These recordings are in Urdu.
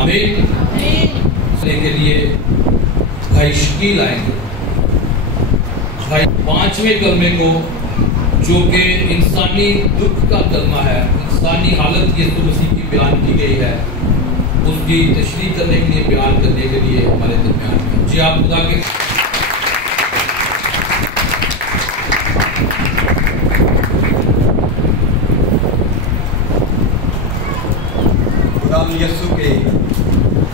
آمین۔ کے لیے بھائی شکیل آئیں گے۔ بھائی 5ویں کلمے کو جو کہ انسانی دکھ کا کلمہ ہے، انسانی حالت یسوع مسیح کی بیان کی گئی ہے، اس کی تشریح کرنے کے لیے، بیان کرنے کے لیے ہمارے درمیان ہے۔ جی آپ خدا کے یسوع کے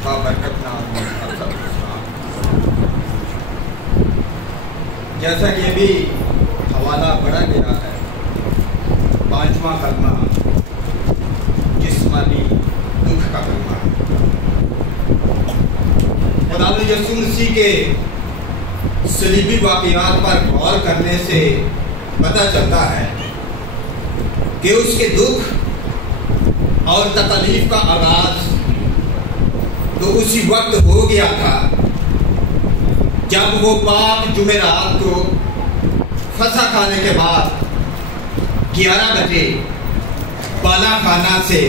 بابرکت نام میں جیسا کہ ابھی حوالہ پڑھا گیا ہے، 5واں کلمہ جسمانی دکھ کا کلمہ ہے۔ خداوند یسوع مسیح کے صلیبی واقعات پر غور کرنے سے پتہ چلتا ہے کہ اس کے دکھ اور تکلیف کا آغاز تو اسی وقت ہو گیا تھا جب وہ پاک جمعرات کو فسح کھانے کے بعد 11 بجے بالا خانہ سے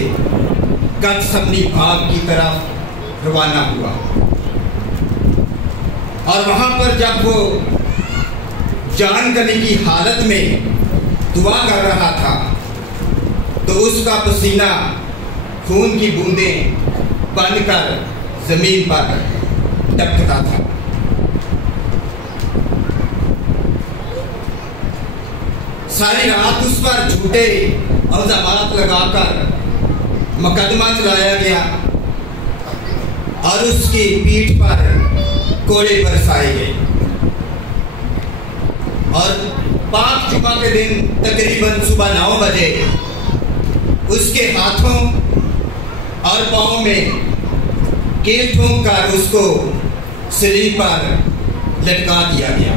گتسمنی باغ کی طرف روانہ ہوا، اور وہاں پر جب وہ جان گنے کی حالت میں دعا کر رہا تھا تو اس کا پسینہ خون کی بوندیں بن کر زمین پر ٹپکتا تھا۔ ساری رات اس پر جھوٹے الزامات لگا کر مقدمہ چلایا گیا اور اس کی پیٹھ پر کوڑے برسائے گئے، اور پاک جمعہ کے دن تقریباً صبح 9 بجے اس کے ہاتھوں اور پاؤں میں کیل ٹھونک کر اس کو صلیب پر لٹکا دیا گیا۔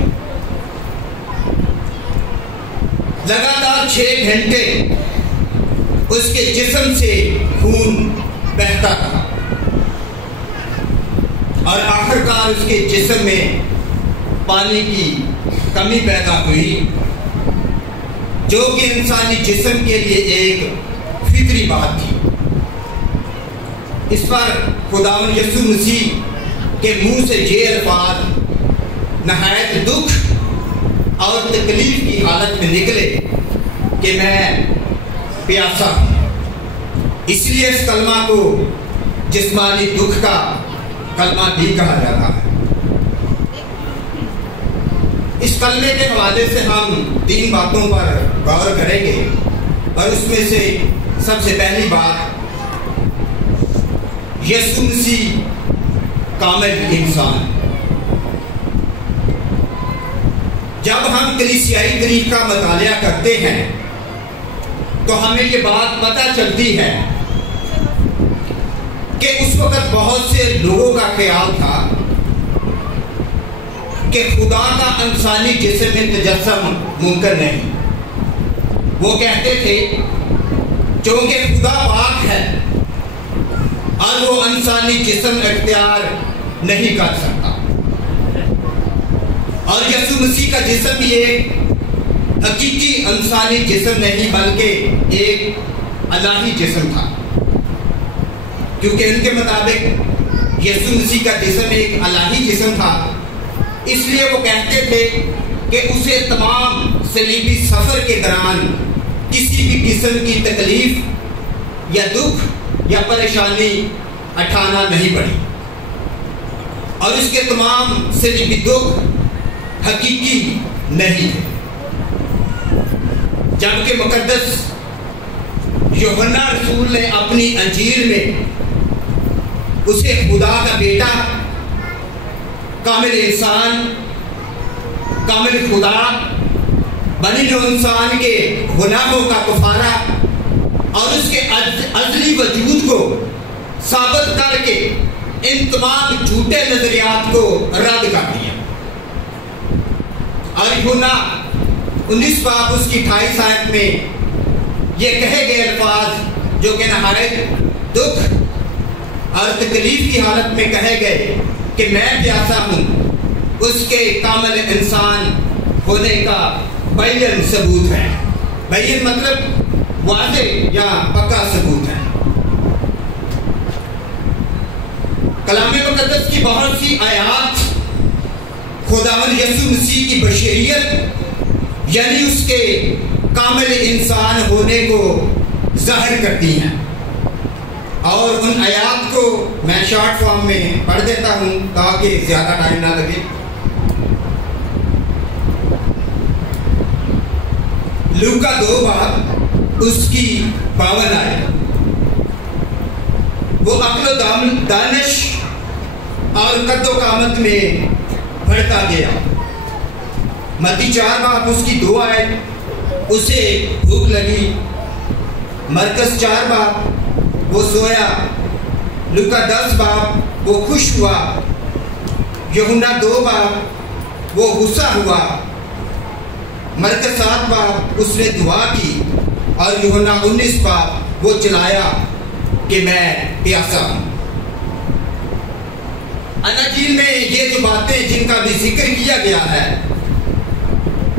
لگاتار 6 گھنٹے اس کے جسم سے خون بہتا تھا، اور آخرکار اس کے جسم میں پانی کی کمی پیدا ہوئی، جو کہ انسانی جسم کے لیے ایک فطری بات تھی۔ اس پر خداوند یسوع مسیح کے منہ سے یہ الفاظ نہایت دکھ اور تکلیف کی حالت میں نکلے کہ میں پیاسا ہوں۔ اس لیے اس کلمہ کو جسمانی دکھ کا کلمہ بھی کہا جاتا ہے۔ اس کلمے کے حوالے سے ہم 3 باتوں پر غور کریں گے، اور اس میں سے سب سے پہلی بات، یسوع مسیح کامل انسان۔ جب ہم کلیسیائی تاریخ کا مطالعہ کرتے ہیں تو ہمیں یہ بات پتہ چلتی ہے کہ اس وقت بہت سے لوگوں کا خیال تھا کہ خدا کا انسانی جسم میں تجسم ممکن نہیں۔ وہ کہتے تھے چونکہ خدا پاک ہے اور وہ انسانی جسم اختیار نہیں کر سکتا، اور یسوع مسیح کا جسم بھی ایک حقیقی انسانی جسم نہیں بلکہ ایک الہی جسم تھا، کیونکہ ان کے مطابق یسوع مسیح کا جسم ایک الہی جسم تھا۔ اس لیے وہ کہتے تھے کہ اسے تمام صلیبی سفر کے دوران کسی بھی قسم کی تکلیف یا دکھ یا پریشانی اٹھانا نہیں پڑی، اور اس کے تمام صلیبی دکھ حقیقی نہیں ہے۔ جبکہ مقدس یوحنا رسول نے اپنی انجیل میں اسے خدا کا بیٹا، کامل انسان، کامل خدا، بنی نوع انسان کے گناہوں کا کفارہ اور اس کے ازلی وجود کو ثابت کر کے ان تمام جھوٹے نظریات کو رد کر دیا۔ اور یوحنا 19 باب اس کی 28 آیت میں یہ کہے گئے الفاظ جو کہ نہایت دکھ اور تکلیف کی حالت میں کہے گئے کہ میں پیاسا ہوں، اس کے کامل انسان ہونے کا بین ثبوت ہے۔ بین مطلب واضح یا پکا ثبوت ہے۔ کلام مقدس کی بہت سی آیات خداوند یسوع مسیح کی بشریت یعنی اس کے کامل انسان ہونے کو ظاہر کرتی ہیں، اور ان آیات کو میں شارٹ فارم میں پڑھ دیتا ہوں تاکہ زیادہ ٹائم نہ لگے۔ لوکا 2 باب اس کی 52 آیت، وہ عقل و دانش اور قد و قامت میں بڑھتا گیا۔ متی 4 باب اس کی 2 آیت، اسے بھوک لگی۔ مرکز 4 باب وہ سویا۔ لوکا 10 باب وہ خوش ہوا۔ یوحنا 2 باب وہ غصہ ہوا۔ مرکز 7 باب اس نے دعا کی، اور یوحنا 19 باب وہ چلایا کہ میں پیاسا ہوں۔ اناجیل میں یہ جو باتیں جن کا بھی ذکر کیا گیا ہے،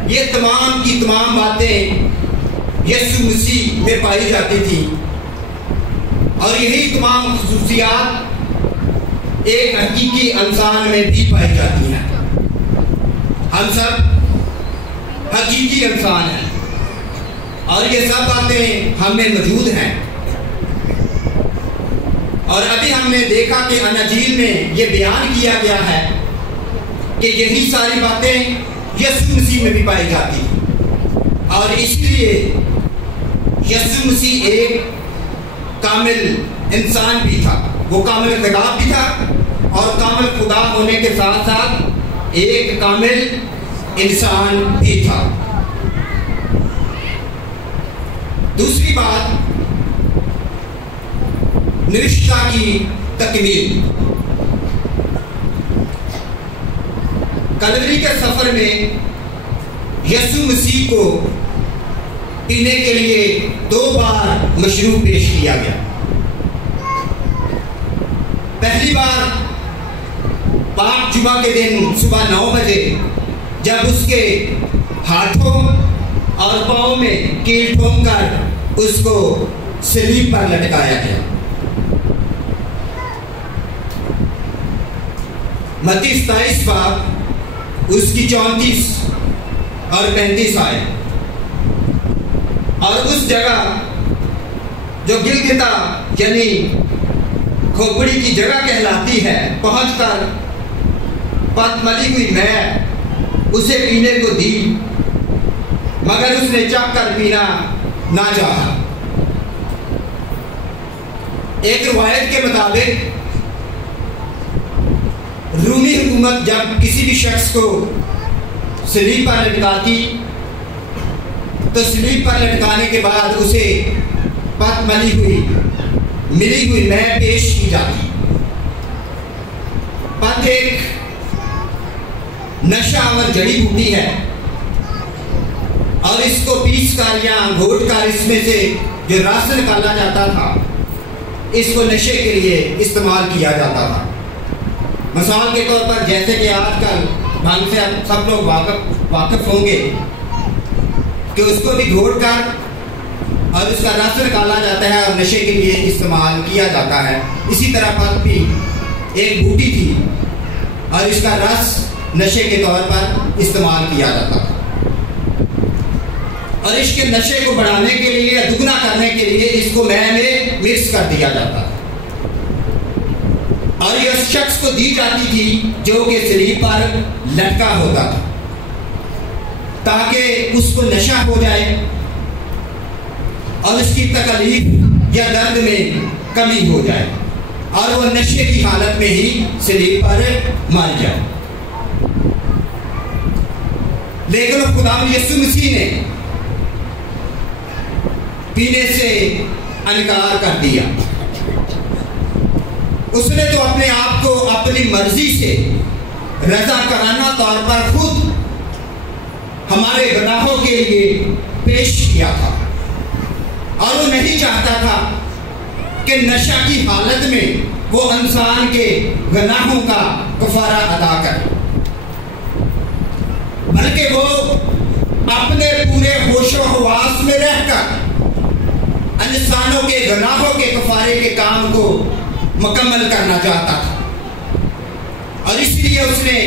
یہ تمام کی تمام باتیں یسوع مسیح میں پائی جاتی تھی، اور یہی تمام خصوصیات ایک حقیقی انسان میں بھی پائی جاتی ہیں۔ ہم سب حقیقی انسان ہیں، اور یہ سب باتیں ہم میں موجود ہیں، اور ابھی ہم نے دیکھا کہ اناجیل میں یہ بیان کیا گیا ہے کہ یہی ساری باتیں یسوع مسیح میں بھی پائی جاتی ہیں، اور اس لیے یسوع مسیح ایک کامل انسان بھی تھا، وہ کامل خدا بھی تھا، اور کامل خدا ہونے کے ساتھ ساتھ ایک کامل انسان بھی تھا۔ دوسری بات، نرشتہ کی تکمیل۔ کلوری کے سفر میں یسوع مسیح کو پینے کے لیے 2 بار مشروب پیش کیا گیا۔ پہلی بار پاک جمعہ کے دن صبح 9 بجے جب اس کے ہاتھوں اور پاؤں میں کیل ٹھونک کر اس کو صلیب پر لٹکایا گیا۔ متی 27 باب اس کی 34 اور 35 آئے، اور اس جگہ جو گلگتا یعنی کھوپڑی کی جگہ کہلاتی ہے پہنچ کر پت ملی ہوئی میں اسے پینے کو دی، مگر اس نے چکھ کر پینا نہ چاہا۔ ایک روایت کے مطابق رومی حکومت جب کسی بھی شخص کو صلیب پر لٹکاتی تو صلیب پر لٹکانے کے بعد اسے پت ملی ہوئی میں پیش کی جاتی۔ پت ایک نشہ آور جڑی بوٹی ہے، اور اس کو پیس کر یا گھوٹ کر اس میں سے جو رس نکالا جاتا تھا، اس کو نشے کے لیے استعمال کیا جاتا تھا۔ مثال کے طور پر جیسے کہ آج کل بھنگ سے سب لوگ واقف ہوں گے کہ اس کو بھی گھوٹ کر اور اس کا رس نکالا جاتا ہے اور نشے کے لیے استعمال کیا جاتا ہے۔ اسی طرح پت بھی ایک بوٹی تھی، اور اس کا رس نشے کے طور پر استعمال کیا جاتا تھا، اور اس کے نشے کو بڑھانے کے لیے، دگنا کرنے کے لیے اس کو میں مکس کر دیا جاتا تھا، اور یہ اس شخص کو دی جاتی تھی جو کہ صلیب پر لٹکا ہوتا تھا، تاکہ اس کو نشہ ہو جائے اور اس کی تکلیف یا درد میں کمی ہو جائے، اور وہ نشے کی حالت میں ہی صلیب پر مر جائے۔ لیکن خدا یسوع مسیح نے پینے سے انکار کر دیا۔ اس نے تو اپنے آپ کو اپنی مرضی سے رضاکارانہ طور پر خود ہمارے گناہوں کے لیے پیش کیا تھا، اور وہ نہیں چاہتا تھا کہ نشہ کی حالت میں وہ انسان کے گناہوں کا کفارہ ادا کرے، بلکہ وہ اپنے پورے ہوش و حواس میں رہ کر انسانوں کے گناہوں کے کفارے کے کام کو مکمل کرنا چاہتا تھا۔ اور اس لیے اس نے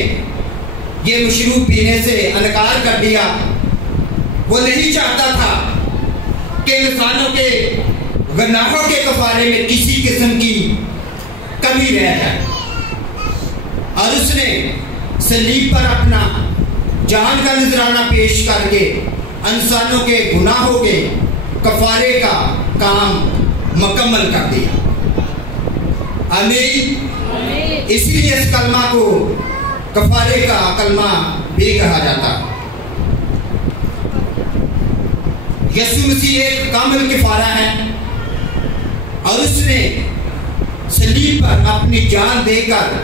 یہ مشروب پینے سے انکار کر دیا. وہ نہیں چاہتا تھا کہ انسانوں کے گناہوں کے کفارے میں کسی قسم کی کمی رہ جائے، اور اس نے صلیب پر اپنا جان کا نذرانہ پیش کر کے انسانوں کے گناہوں کے کفارے کا کام مکمل کر دیا. آمین. اس لیے اس کلمہ کو کفارے کا کلمہ بھی کہا جاتا ہے. یسوع مسیح ایک کامل کفارہ ہے، اور اس نے صلیب پر اپنی جان دے کر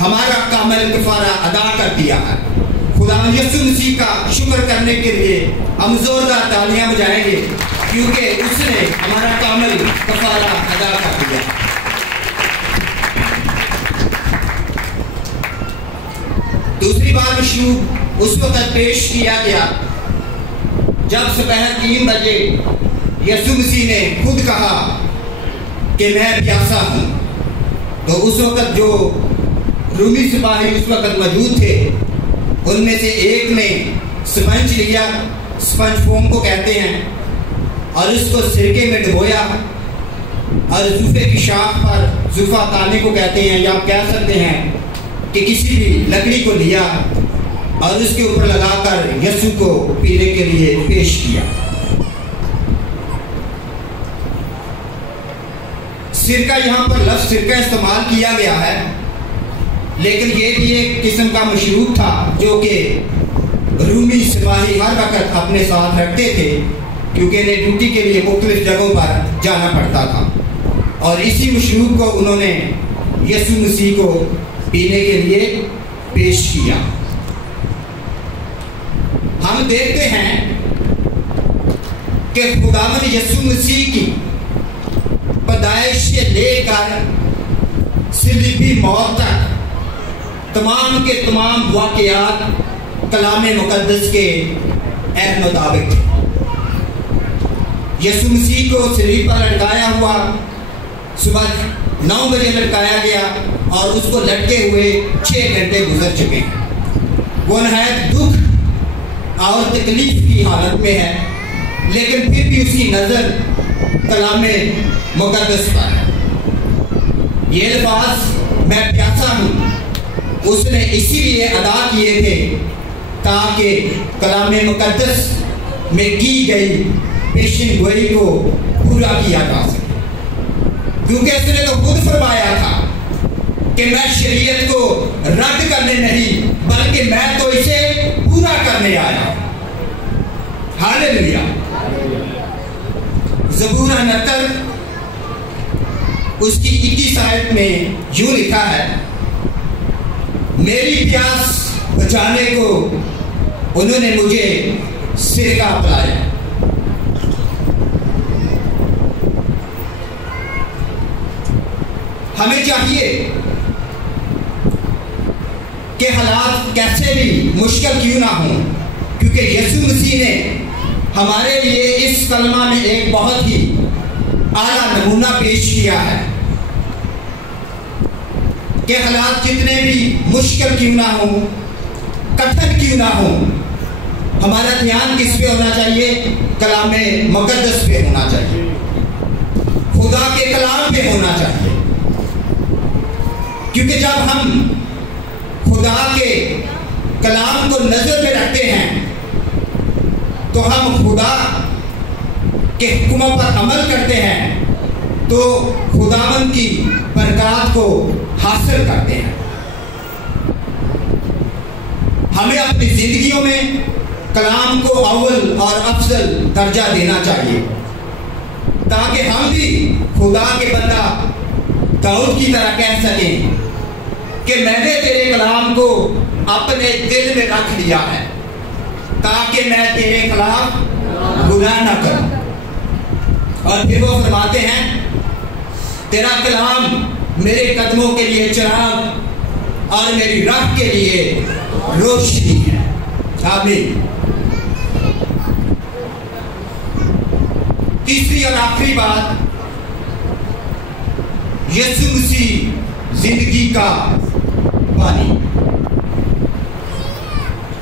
ہمارا کامل کفارہ ادا کر دیا ہے. خدا یسوع مسیح کا شکر کرنے کے لیے ہم زوردار تالیاں بجائیں گے، کیونکہ اس نے ہمارا کامل کفارہ ادا کر دیا. دوسری بار مشروب اس وقت پیش کیا گیا جب دوپہر 3 بجے یسوع مسیح نے خود کہا کہ میں پیاسا ہوں. تو اس وقت جو رومی سپاہی اس وقت موجود تھے، ان میں سے ایک نے سپنج لیا، سپنج فوم کو کہتے ہیں، اور اس کو سرکے میں ڈبویا، اور زوفے کی شاخ پر، زوفا تانے کو کہتے ہیں، یا آپ کہہ سکتے ہیں کہ کسی بھی لکڑی کو لیا اور اس کے اوپر لگا کر یسوع کو پینے کے لیے پیش کیا. سرکہ، یہاں پر لفظ سرکہ استعمال کیا گیا ہے، لیکن یہ بھی ایک قسم کا مشروب تھا جو کہ رومی سپاہی ہر وقت اپنے ساتھ رکھتے تھے، کیونکہ انہیں ڈیوٹی کے لیے مختلف جگہوں پر جانا پڑتا تھا. اور اسی مشروب کو انہوں نے یسوع مسیح کو پینے کے لیے پیش کیا. ہم دیکھتے ہیں کہ خداوند یسوع مسیح کی پیدائش سے لے کر صلیبی موت تک تمام کے تمام واقعات کلام مقدس کے عہد مطابق تھے. یسوع مسیح کو صلیب پر لٹکایا ہوا، صبح 9 بجے لٹکایا گیا، اور اس کو لٹکے ہوئے 6 گھنٹے گزر چکے ہیں. وہ نہایت دکھ اور تکلیف کی حالت میں ہے، لیکن پھر بھی اس کی نظر کلام مقدس پر ہے. یہ الفاظ میں پیاسا ہوں اس نے اسی لیے ادا کیے تھے تاکہ کلام مقدس میں کی گئی پیشن گوئی کو پورا کیا جا سکے. کیونکہ اس نے تو خود فرمایا تھا کہ میں شریعت کو رد کرنے نہیں بلکہ میں تو اسے پورا کرنے آیا. ہاللیلویا. زبور 69 اس کی 21 آیت میں یوں لکھا ہے، میری پیاس بجھانے کو انہوں نے مجھے سرکہ پلایا. ہمیں چاہیے کہ حالات کیسے بھی مشکل کیوں نہ ہوں، کیونکہ یسوع مسیح نے ہمارے لیے اس کلمہ میں ایک بہت ہی اعلیٰ نمونہ پیش کیا ہے کہ حالات جتنے بھی مشکل کیوں نہ ہوں، کٹھن کیوں نہ ہوں، ہمارا دھیان کس پہ ہونا چاہیے؟ کلام مقدس پہ ہونا چاہیے، خدا کے کلام پہ ہونا چاہیے. کیونکہ جب ہم خدا کے کلام کو نظر میں رکھتے ہیں تو ہم خدا کے حکموں پر عمل کرتے ہیں، تو خداوند کی برکات کو حاصل کرتے ہیں. ہمیں اپنی زندگیوں میں کلام کو اول اور افضل درجہ دینا چاہیے تاکہ ہم بھی خدا کے بندہ داؤد کی طرح کہہ سکیں کہ میں نے تیرے کلام کو اپنے دل میں رکھ لیا ہے تاکہ میں تیرے خلاف گناہ نہ کروں. اور پھر وہ فرماتے ہیں تیرا کلام میرے قدموں کے لیے چراغ اور میری راہ کے لیے روشنی ہے. آمین. تیسری اور آخری بات، یسوع مسیح زندگی کا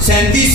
37